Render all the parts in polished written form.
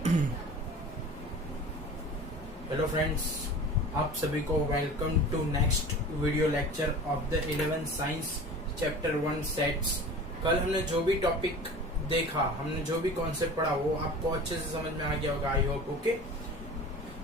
Hello friends, आप सभी को welcome to next video lecture of the 11th science chapter 1 sets. कल हमने जो भी टॉपिक देखा, हमने जो भी कॉन्सेप्ट पढ़ा, वो आपको अच्छे से समझ में आ गया होगा, आई होप। ओके,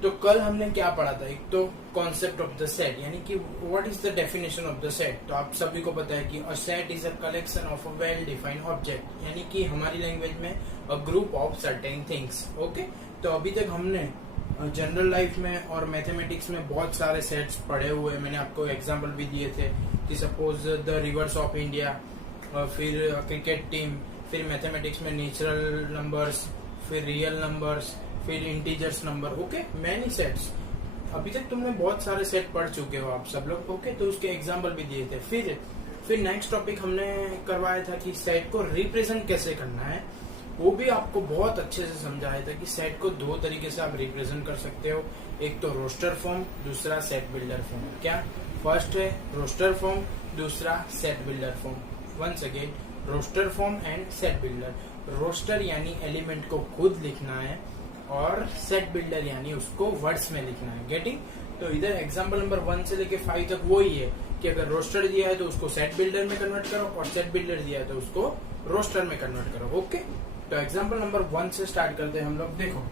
तो कल हमने क्या पढ़ा था? एक तो कॉन्सेप्ट ऑफ द सेट, यानी कि what is the definition of the set. तो आप सभी को पता है कि a set is a collection of a well defined object, यानी कि हमारी लैंग्वेज में a group of certain things. Okay, तो अभी तक हमने जनरल लाइफ में और मैथमेटिक्स में बहुत सारे सेट्स पढ़े हुए। मैंने आपको एग्जांपल भी दिए थे कि suppose the reverse of India, फिर क्रिकेट टीम, फिर मैथमेटिक्स में नेचुरल नंबर्स, फिर रियल नंबर्स, फिर integers number. Okay, many sets. अभी तक तुमने बहुत सारे सेट पढ़ चुके हो आप सब लोग। ओके, तो उसके एग्जांपल भी दिए थे। फिर नेक्स्ट टॉपिक हमने करवाया था कि सेट को रिप्रेजेंट कैसे करना है, वो भी आपको बहुत अच्छे से समझाया था कि सेट को दो तरीके से आप रिप्रेजेंट कर सकते हो। एक तो रोस्टर फॉर्म, दूसरा सेट बिल्डर फॉर्म। क्या फर्स्ट है? रोस्टर फॉर्म, दूसरा set builder form. Once again, roster form and set builder. Roster यानी एलिमेंट को खुद लिखना है और सेट बिल्डर यानी उसको वर्ड्स में लिखना है। गेटिंग? तो इधर एग्जाम्पल नंबर 1 से लेके 5 तक वो ही है कि अगर रोस्टर दिया है तो उसको सेट बिल्डर में कन्वर्ट करो, और सेट बिल्डर दिया है तो उसको रोस्टर में कन्वर्ट करो। ओके, तो एग्जाम्पल नंबर 1 से स्टार्ट करते हैं हम लोग। देखो,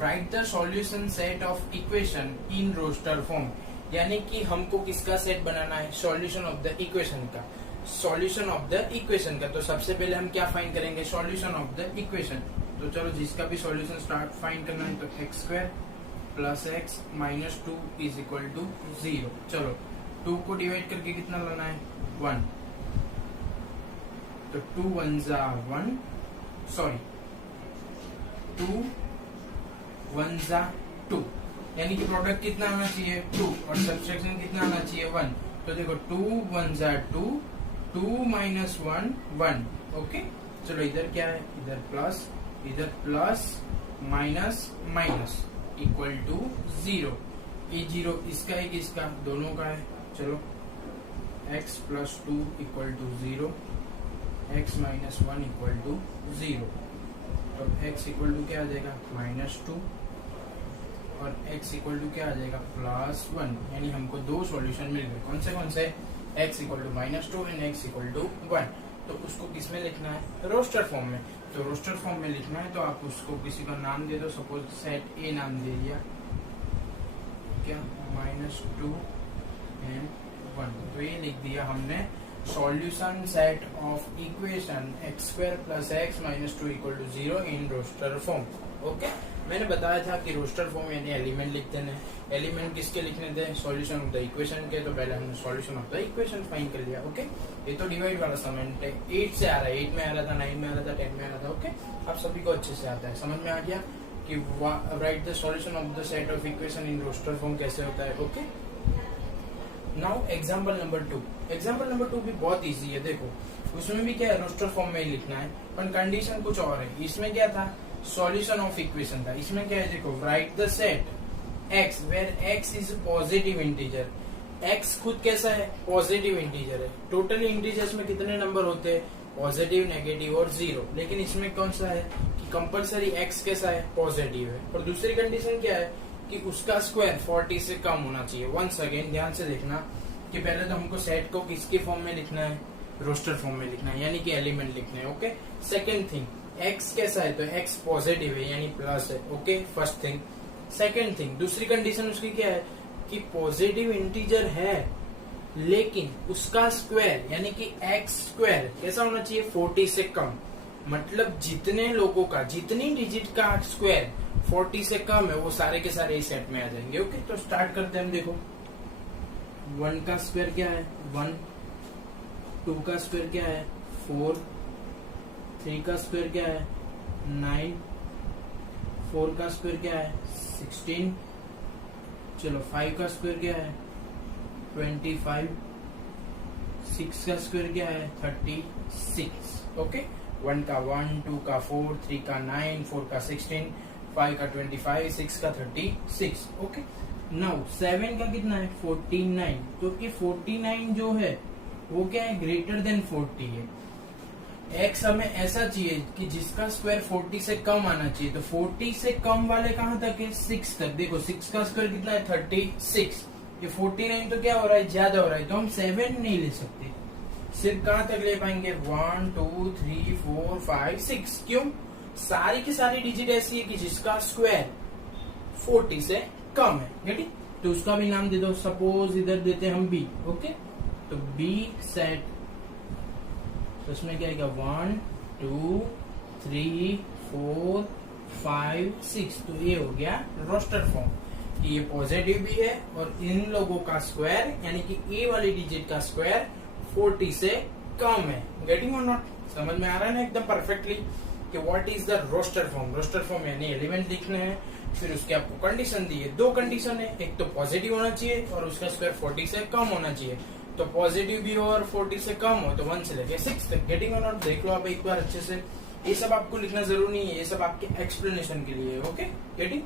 right the solution set of equation in roster form, यानी कि हमको किसका सेट बनाना है? सॉल्यूशन ऑफ द इक्वेशन का। सॉल्यूशन ऑफ द इक्वेशन का, तो सबसे पहले हम क्या फाइंड करेंगे? Solution of the equation. तो चलो, जिसका भी सॉल्यूशन स्टार्ट फाइंड करना है, तो x² plus x minus 2 is equal to 0। चलो, 2 को डिवाइड करके कितना लाना है? 1। तो 2 1 जा 1, सॉरी 2 1 जा 2, यानी कि प्रोडक्ट कितना आना चाहिए? 2, और सब्सट्रैक्शन कितना आना चाहिए? 1। तो देखो, 2 1 जा 2, 2 माइनस 1 1। ओके, चलो इधर क्या है? इधर plus minus minus equal to 0। ये 0 इसका है कि इसका? दोनों का है। चलो, x plus 2 equal to 0, x minus 1 equal to 0। तो x इक्वल टू क्या आ जाएगा? -2, और x इक्वल टू क्या आ जाएगा? +1। यानी हमको दो सॉल्यूशन मिल गए। कौन से? x equal to -2 and x equal to 1। तो उसको किस में लिखना है? रोस्टर फॉर्म में। तो रोस्टर फॉर्म में लिखना है तो आप उसको किसी का नाम दे दो। सपोज सेट ए नाम दे दिया, क्या? -2 एंड 1। तो ये लिख दिया हमने solution set of equation x² plus x minus 2 equal to 0 in roster form. Okay, मैंने बताया था कि रोस्टर फॉर्म यानी एलिमेंट लिखते हैं। एलिमेंट किसके लिखने थे? सॉल्यूशन ऑफ द इक्वेशन के। तो पहले हमने solution of the equation find कर लिया। ओके, ये तो डिवाइड वाला समेंट है। 8 से आ रहा है, 8 में आ रहा था, 9 में आ रहा था, 10 में आ रहा था। ओके, आप सभी को अच्छे से आता है, समझ में आ गया कि right the solution of the set of equation in roster form कैसे होता है। Okay, now example number 2। Example number 2 भी बहुत इजी है। देखो, उसमें भी क्या है? रोस्टर फॉर्म में ही लिखना है, पर कंडीशन कुछ और है। इसमें क्या था? सॉल्यूशन ऑफ इक्वेशन था। इसमें क्या है? देखो, right the set x where x is positive integer. x खुद कैसा है? पॉजिटिव इंटीजर है। टोटली इंटीजर्स में कितने नंबर होते हैं? पॉजिटिव, नेगेटिव और 0। लेकिन इसमें कौन सा है कि कंपलसरी x कैसा है? पॉजिटिव है। और दूसरी कंडीशन क्या है कि उसका स्क्वायर 40 से कम होना चाहिए। वंस अगेन ध्यान से देखना कि पहले तो हमको सेट को किसके फॉर्म में लिखना है? रोस्टर फॉर्म में लिखना है, यानी कि एलिमेंट लिखना है। ओके, सेकेंड थिंग, x कैसा है? तो x पॉजिटिव है, यानी प्लस है। Okay, first thing. Second thing, दूसरी कंडीशन उसकी क्या है कि पॉजिटिव इंटीजर है, लेकिन उसका स्क्वायर यानी कि x² कैसा होना चाहिए? 40 से कम। मतलब जितने लोगों का, जितनी डिजिट का स्क्वायर 40 से कम है, वो सारे के सारे इस सेट में आ जाएंगे। ओके, तो स्टार्ट करते हैं हम। देखो, 1 का स्क्वायर क्या है? 1। 2 का स्क्वायर क्या है? 4। 3 का स्क्वायर क्या है? 9। 4 का स्क्वायर क्या है? 16। चलो, 5 का स्क्वायर क्या है? 25। 6 का स्क्वायर क्या है? 36। ओके, 1 का 1, 2 का 4, 3 का 9, 4 का 16, 5 का 25, 6 का 36। ओके, नाउ 7 का कितना है? 49। तो ये 49 जो है वो क्या है? ग्रेटर देन 40 है। x हमें ऐसा चाहिए कि जिसका स्क्वायर 40 से कम आना चाहिए, तो 40 से कम वाले कहाँ तक है, 6 तक। देखो 6 का स्क्वायर कितना है, 36। ये 49 तो क्या हो रहा है, ज्यादा हो रहा है, तो हम 7 नहीं ले सकते, सिर्फ कहाँ तक ले पाएंगे, 1 2 3 4 5 6। क्यों, सारी की सारी डिजिट ऐसी है कि जिसका स्क्वायर 40 से कम है, गेटिंग। तो उसका भी नाम दे दो, सपोज इधर देते हैं हम b, ओके। तो b सेट, तो उसमें क्या आएगा, 1 2 3 4 5 6। तो ये हो गया रोस्टर फॉर्म, कि ये पॉजिटिव भी है और इन लोगों का स्क्वायर यानी कि ए वाली डिजिट का स्क्वायर 40 से कम है। गेटिंग और नॉट, समझ में आ रहा है ना एकदम परफेक्टली कि what is the roster form. Roster form यानी एलिमेंट लिखने हैं, फिर उसके आपको कंडीशन दी है, दो कंडीशन है, एक तो पॉजिटिव होना चाहिए और उसका स्क्वायर 40 से कम होना चाहिए। तो पॉजिटिव भी हो और 40 से कम हो, तो 1 से लेके 6 तक। गेटिंग और नॉट, देख लो आप एक बार अच्छे से, ये सब आपको लिखना जरूरी नहीं है, ये सब आपके एक्सप्लेनेशन के लिए है, okay. Getting.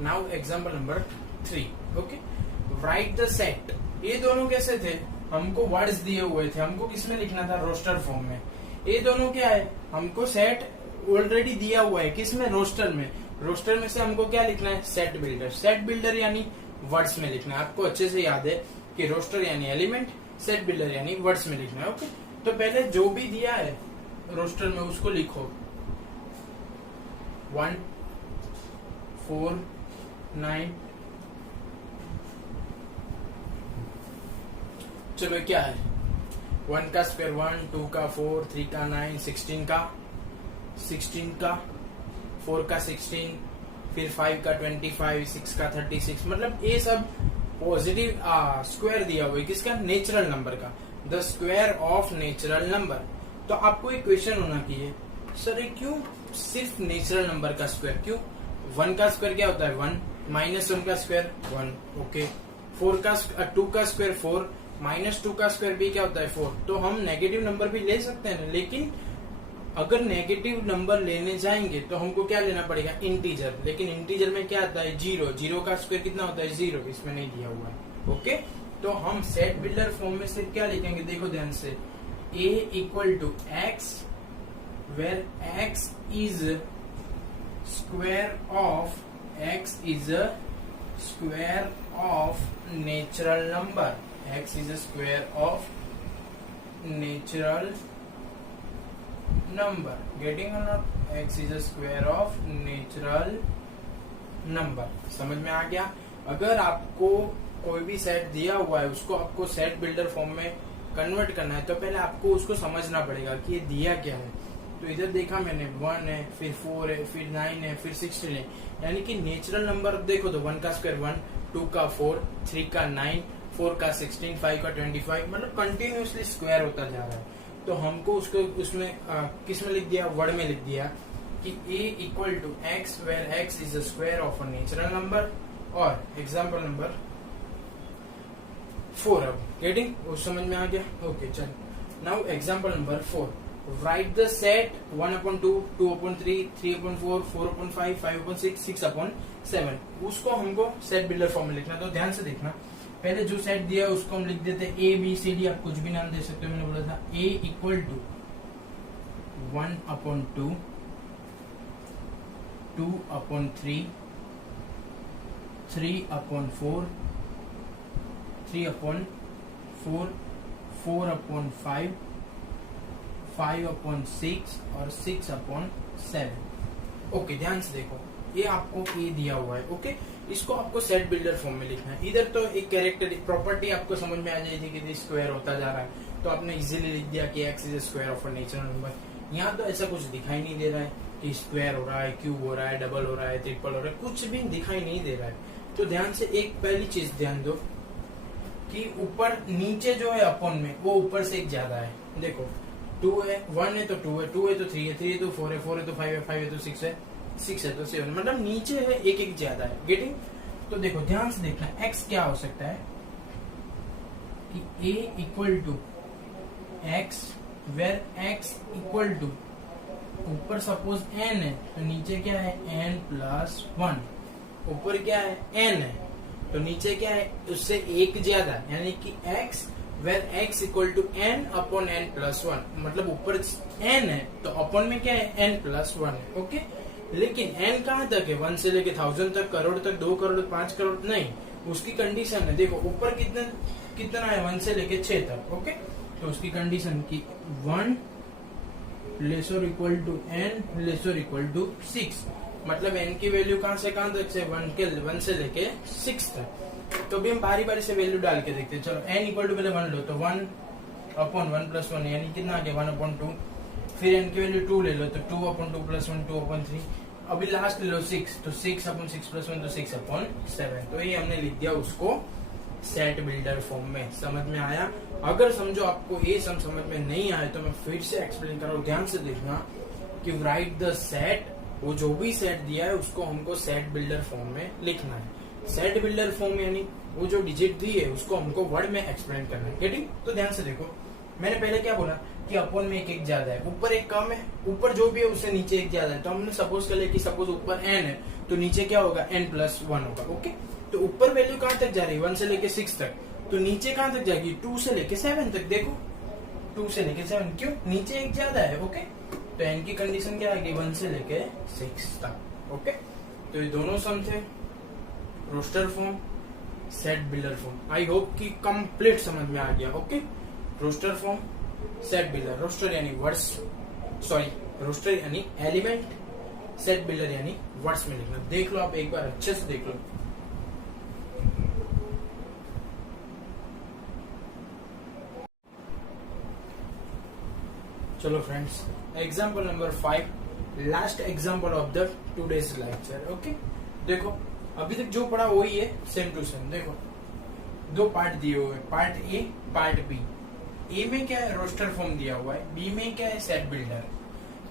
Now example number 3, okay. Right the set. ये दोनों कैसे थे, हमको वर्ड्स दिए हुए थे, हमको किसमें लिखना था, रोस्टर फॉर्म में। ये दोनों क्या है, हमको सेट ऑलरेडी दिया हुआ है, किसमें, रोस्टर में। रोस्टर में से हमको क्या लिखना है, सेट बिल्डर। सेट बिल्डर यानी वर्ड्स में लिखना है, आपको अच्छे से याद है कि रोस्टर यानी एलिमेंट, सेट बिल्डर यानी वर्ड्स में लिखना है, ओके। तो पहले जो भी दिया है रोस्टर में उसको लिखो, 1 4 9। चलो क्या है, 1 का स्क्वायर 1, 2 का 4, 3 का 9, 16 का 4 का 16, फिर 5 का 25, 6 का 36। मतलब ये सब पॉजिटिव स्क्वायर दिया हुआ है, किसका, नेचुरल नंबर का, the square of natural number. तो आपको एक क्वेश्चन होना चाहिए, सर ये क्यों सिर्फ नेचुरल नंबर का स्क्वायर, क्यों। 1 का स्क्वायर क्या होता है, 1, -1 का स्क्वायर 1, ओके। 2 का स्क्वायर 4, -2 का स्क्वायर भी क्या होता है, 4। तो हम नेगेटिव नंबर भी ले सकते हैं, लेकिन अगर नेगेटिव नंबर लेने जाएंगे तो हमको क्या लेना पड़ेगा, इंटीजर। लेकिन इंटीजर में क्या आता है, 0। 0 का स्क्वायर कितना होता है, 0। इसमें नहीं दिया हुआ है, ओके। तो हम सेट बिल्डर फॉर्म में से क्या लिखेंगे, देखो ध्यान से, a equal to x where x is square of natural number. x is square of natural number. Getting और not, x is square of natural number. समझ में आ गया। अगर आपको कोई भी सेट दिया हुआ है, उसको आपको सेट बिल्डर फॉर्म में कन्वर्ट करना है, तो पहले आपको उसको समझना पड़ेगा कि ये दिया क्या है। तो इधर देखा मैंने, 1 है, फिर 4 है, फिर 9 है, फिर 16 है, यानी कि नेचुरल नंबर देखो तो 1 का स्क्वायर 1, 2 का 4, 3 का 9, 4 का 16, 5 का 25, मतलब कंटिन्यूसली स्क्वायर होता जा रहा है। तो हमको उसको उसमें किस में लिख दिया, वर्ड में लिख दिया कि a equal to x where x is square of a natural number. और एग्जाम्पल नंबर 4, अब गेटिंग, वो समझ में आ गया, ओके। चल now example number 4, right the set 1/2, 2/3, 3/4, 4/5, 5/6, 6/7। उसको हमको सेट बिल्डर फॉर्म में लिखना। तो ध्यान से देखना, पहले जो सेट दिया है उसको हम लिख देते हैं ए बी सी डी, आप कुछ भी नाम दे सकते हो। मैंने बोला था a इक्वल टू 1/2, 2/3, 3/4, 3/4, 4/5, 5/6 और 6/7। ओके, ध्यान से देखो, ये आपको ए दिया हुआ है, ओके। इसको आपको सेट बिल्डर फॉर्म में लिखना है। इधर तो एक कैरेक्टर प्रॉपर्टी आपको समझ में आ जाएगी कि स्क्वायर होता जा रहा है, तो आपने इजीली लिख दिया कि x is square of a natural number. यहाँ तो ऐसा कुछ दिखाई नहीं दे रहा है कि स्क्वायर हो रहा है, क्यूब हो रहा है, डबल हो रहा है, ट्रिपल हो रहा है, कुछ भी दिखाई नहीं दे रहा है। तो ध्यान से एक पहली चीज ध्यान दो कि ऊपर नीचे जो है अपॉन में, वो ऊपर से एक ज्यादा है। देखो 2 है, 1 है तो 2 है, 2 है तो 3 है, 3 है तो 4 है, 4 है तो 5 है, 5 है तो 6 है, 6 है तो 7, मतलब नीचे है एक ज्यादा है। गेटिंग। तो देखो ध्यान से देखना, x क्या हो सकता है कि a equal to x where x equal to, ऊपर सपोज n है तो नीचे क्या है n+1, ऊपर क्या है n है तो नीचे क्या है उससे एक ज्यादा, यानी कि x where x equal to n upon n plus one, मतलब ऊपर n है तो अपॉन में क्या है n प्लस वन है। ओके, लेकिन n कहाँ तक है, 1 से लेके 1000 तक, करोड़ तक, 2 करोड़, 5 करोड़ नहीं, उसकी कंडीशन है। देखो ऊपर कितना है, 1 से लेके 6 तक। ओके, तो उसकी कंडीशन की 1 lesser equal to n lesser equal to 6, मतलब n की वैल्यू कहाँ से कहाँ तक से, 1 से लेके 6 तक। तो भी हम बारी बारी से वैल्यू डाल के देखते हैं। चलो n इक्वल टू पहले 1 लो, तो 1 अपॉन 1 प्लस 1 यानी कितना आ गया 1 अपॉन 2। फिर n की वैल्यू 2 ले लो, तो 2 अपॉन 2 प्लस 1 2 अपॉन 3। अभी लास्ट ले लो 6, तो 6 अपॉन 6 प्लस 1 तो 6 अपॉन 7। तो ये हमने लिख दिया उसको सेट बिल्डर फॉर्म में। समझ में आया? अगर समझो आपको ये समझ में नहीं आया तो मैं फिर से एक्सप्लेन कर रहा हूँ, ध्यान से देखना कि राइट द सेट, वो जो भी सेट दिया है उसको हमको सेट बिल्डर फॉर्म में लिखना है। सेट बिल्डर फॉर्म यानी वो जो डिजिट दी है उसको हमको वर्ड में एक्सप्लेन करना है। गेटिंग? तो ध्यान से देखो, मैंने पहले क्या बोला कि अपॉन में एक ज्यादा है, ऊपर एक कम है, ऊपर जो भी है उससे नीचे एक ज्यादा है। तो हमने सपोज कर लिया कि सपोज ऊपर n है तो नीचे क्या होगा, n प्लस 1 होगा। ओके, तो ऊपर वैल्यू कहाँ तक जा रही है, 1 से लेके 6 तक, तो नीचे कहाँ तक जाएगी, 2 से लेके 7 तक। देखो 2 से लेके 7, क्यों, नीचे एक ज्यादा है। ओके, तो n की कंडीशन क्या आएगी, 1 से लेके 6 तक। ओके, तो ये दोनों सम थे, roster form, set builder form. I hope कि कंप्लीट समझ में आ गया। Okay, roster form, set builder, roster यानी वर्ड्स, सॉरी रोस्टर यानी एलिमेंट, सेट बिल्डर यानी वर्ड्स में लिखना। देख लो आप एक बार अच्छे से देख लो। चलो friends, example number 5, last example of the today's lecture. Okay, देखो अभी तक जो पढ़ा वही है, सेम टू सेम। देखो 2 पार्ट दिए हुए, पार्ट ए पार्ट बी। ए में क्या है, रोस्टर फॉर्म दिया हुआ है, बी में क्या है, सेट बिल्डर।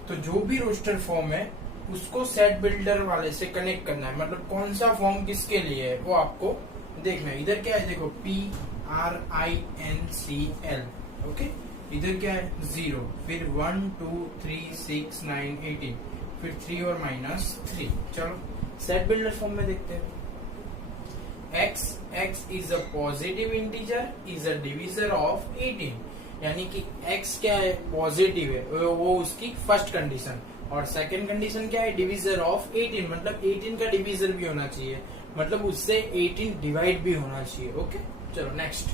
तो जो भी रोस्टर फॉर्म है उसको सेट बिल्डर वाले से कनेक्ट करना है, मतलब कौन सा फॉर्म किसके लिए है वो आपको देखना है। इधर क्या है, देखो PRINCL। ओके, इधर क्या है 0, फिर 1 2 3 6 9 18, फिर 3 और -3। चलो सेट बिल्डर फॉर्म में देखते हैं। x is a positive integer, is a divisor of 18, यानी कि x क्या है, पॉजिटिव है, वो उसकी फर्स्ट कंडीशन। और सेकंड कंडीशन क्या है, डिविजर ऑफ 18, मतलब 18 का डिविजर भी होना चाहिए, मतलब उससे 18 डिवाइड भी होना चाहिए। ओके, चलो next,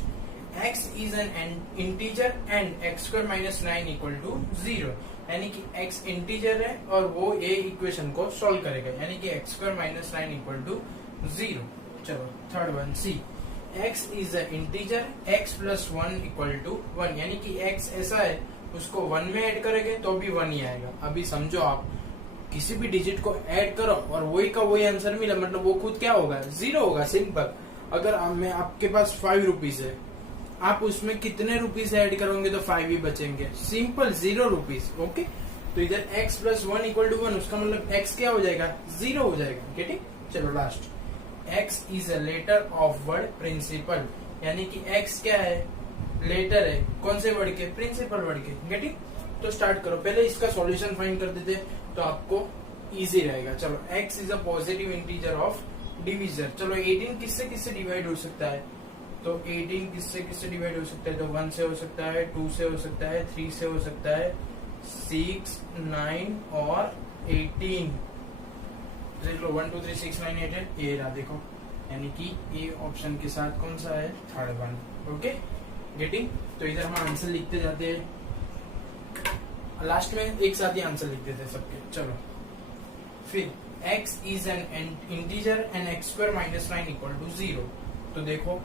x is an integer and x² - 9 equal to 0, यानी कि x इंटीजर है और वो ये इक्वेशन को सॉल्व करेगा, यानी कि x² - 9 इक्वल टू 0। चलो third one, C x is a integer, x plus 1 equal to 1, यानी कि x ऐसा है उसको 1 में ऐड करेंगे तो भी 1 ही आएगा। अभी समझो आप किसी भी डिजिट को ऐड करो और वही का वही आंसर मिला, मतलब वो खुद क्या होगा, 0 होगा। सिंपल, अगर मैं आपके पास 5 रुपीज है, आप उसमें कितने रुपीज ऐड करोगे तो 5 ही बचेंगे, सिंपल 0 रुपीज। ओके, तो इधर x प्लस 1 इक्वल टू 1, उसका मतलब x क्या हो जाएगा, 0 हो जाएगा। गेटिंग? चलो last, x is a letter of word principal, यानी कि x क्या है, लेटर है, कौन से वर्ड के, प्रिंसिपल वर्ड के। गेटिंग? तो स्टार्ट करो, पहले इसका सॉल्यूशन फाइंड कर देते तो आपको इजी रहेगा। चलो x is a positive integer of divisor. चलो 18 किससे किससे डिवाइड हो सकता है, तो 18 किससे किससे डिवाइड हो सकता है, तो 1 से हो सकता है, 2 से हो सकता है, 3 से हो सकता है, 6 9 और 18। देख लो 1 2 3 6 9 8 ये रहा, देखो, यानी कि ए ऑप्शन के साथ कौन सा है, थर्ड वन। Okay, getting? तो इधर हम आंसर लिखते जाते हैं, लास्ट में एक साथ ही आंसर लिख देते हैं सबके। चलो फिर x is an integer and x² - 9 equal to 0, तो देखो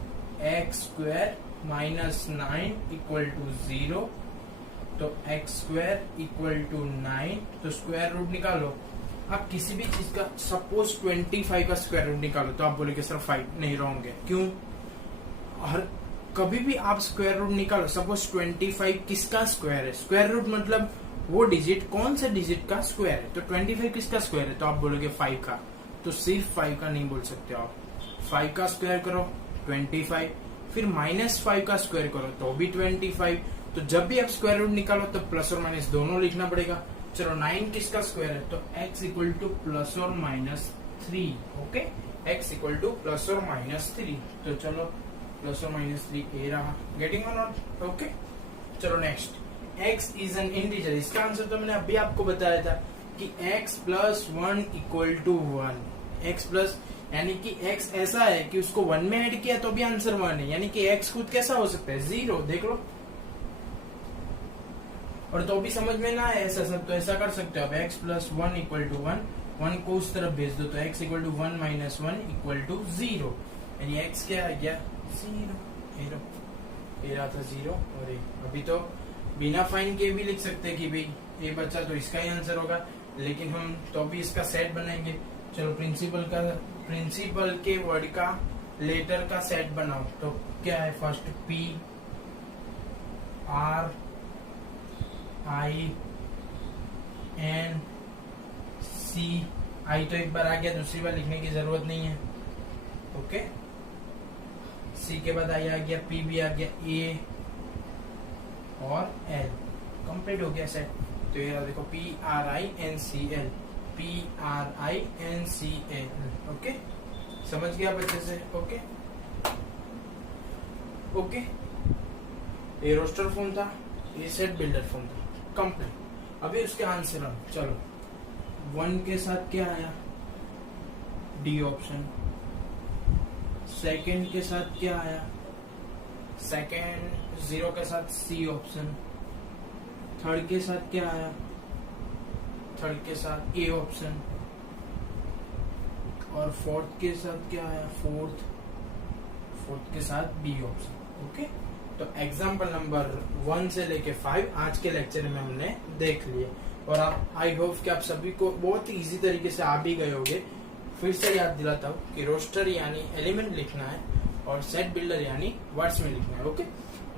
x² - 9 इक्वल टू 0, तो x² इक्वल टू 9, तो स्क्वायर रूट निकालो। आप किसी भी चीज का सपोज 25 का स्क्वायर रूट निकालो तो आप बोलोगे सर 5, नहीं रॉन्ग है। क्यों? हर कभी भी आप स्क्वायर रूट निकालो, सपोज 25 किसका स्क्वायर है, स्क्वायर रूट मतलब वो डिजिट, कौन से डिजिट का स्क्वायर है, तो 25 किसका स्क्वायर है, तो आप बोलोगे 5 का, तो सिर्फ 5 का नहीं बोल सकते आप, 5 का स्क्वायर करो 25, फिर -5 का स्क्वायर करो तो भी 25। तो जब भी आप स्क्वायर रूट निकालो तो प्लस और माइनस दोनों लिखना पड़ेगा। चलो 9 किसका स्क्वायर है, तो x इक्वल टू प्लस और -3। Okay, x equal two plus और -3। तो चलो प्लस और माइनस 3 ए रहा। गेटिंग और नॉट? ओके, चलो next. x is an integer, इसका आंसर तो मैंने अभी आपको बताया था कि x plus 1 equal to 1। x plus यानी कि x ऐसा है कि उसको 1 में ऐड किया तो भी आंसर 1 है, यानी कि x खुद कैसा हो सकता है? 0। देख लो, और तो भी समझ में ना है ऐसा सब तो ऐसा कर सकते हो आप। x प्लस 1 इक्वल टू 1, 1 को उस तरफ भेज दो तो x equal to 1 minus 1 equal to 0, यानी x क्या आ गया? 0। ये रहा था 0 और ये अभी तो बिना फाइन के भी लिख सकते हैं कि भाई ये बच्चा तो इसका ही आंसर होगा, लेकिन हम तो भी इसका सेट बनाएंगे। चलो प्रिंसिपल के वर्ड का लेटर का सेट बनाओ तो क्या है? First P R I N C, I तो एक बार आ गया, दूसरी बार लिखने की जरूरत नहीं है। ओके, C के बाद I आ गया, P भी आ गया, A और L, कंप्लीट हो गया सेट। तो ये देखो P R I N C L, P R I N C L। Okay, समझ गया बच्चे से? ओके ओके, ये रोस्टर फॉर्म था, ये सेट बिल्डर फॉर्म था, कंप्लीट। अभी उसके आंसर हम चलो 1 के साथ क्या आया? D option. सेकंड के साथ क्या आया? सेकंड 0 के साथ सी ऑप्शन। थर्ड के साथ क्या आया? थर्ड के साथ ए ऑप्शन। और फोर्थ के साथ क्या आया? फोर्थ के साथ बी ऑप्शन। ओके, तो एग्जाम्पल नंबर 1 से लेके 5 आज के लेक्चर में हमने देख लिए, और आप आई होप कि आप सभी को बहुत ही इजी तरीके से आ भी गए होंगे। फिर से याद दिलाता हूँ कि रोस्टर यानी एलिमेंट लिखना है और सेट बिल्डर यानी वर्ड्स में लिखना है। ओके,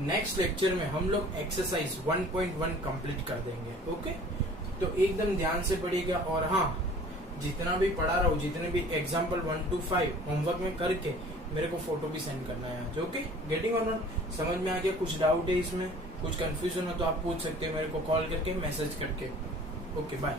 नेक्स्ट लेक्चर में हम लोग एक्सरसाइज 1.1 कंप्लीट कर देंगे। ओके, तो एकदम ध्यान से पढ़िएगा, और हाँ, जितना भी पढ़ा रहा हूँ, जितने भी एग्जाम्पल 1 to 5 होमवर्क में करके मेरे को फोटो भी सेंड करना है आज। ओके, गेटिंग और नॉट? समझ में आ गया? कुछ डाउट है इसमें, कुछ कंफ्यूजन हो तो आप पूछ सकते हैं मेरे को कॉल करके, मैसेज करके। Okay, bye.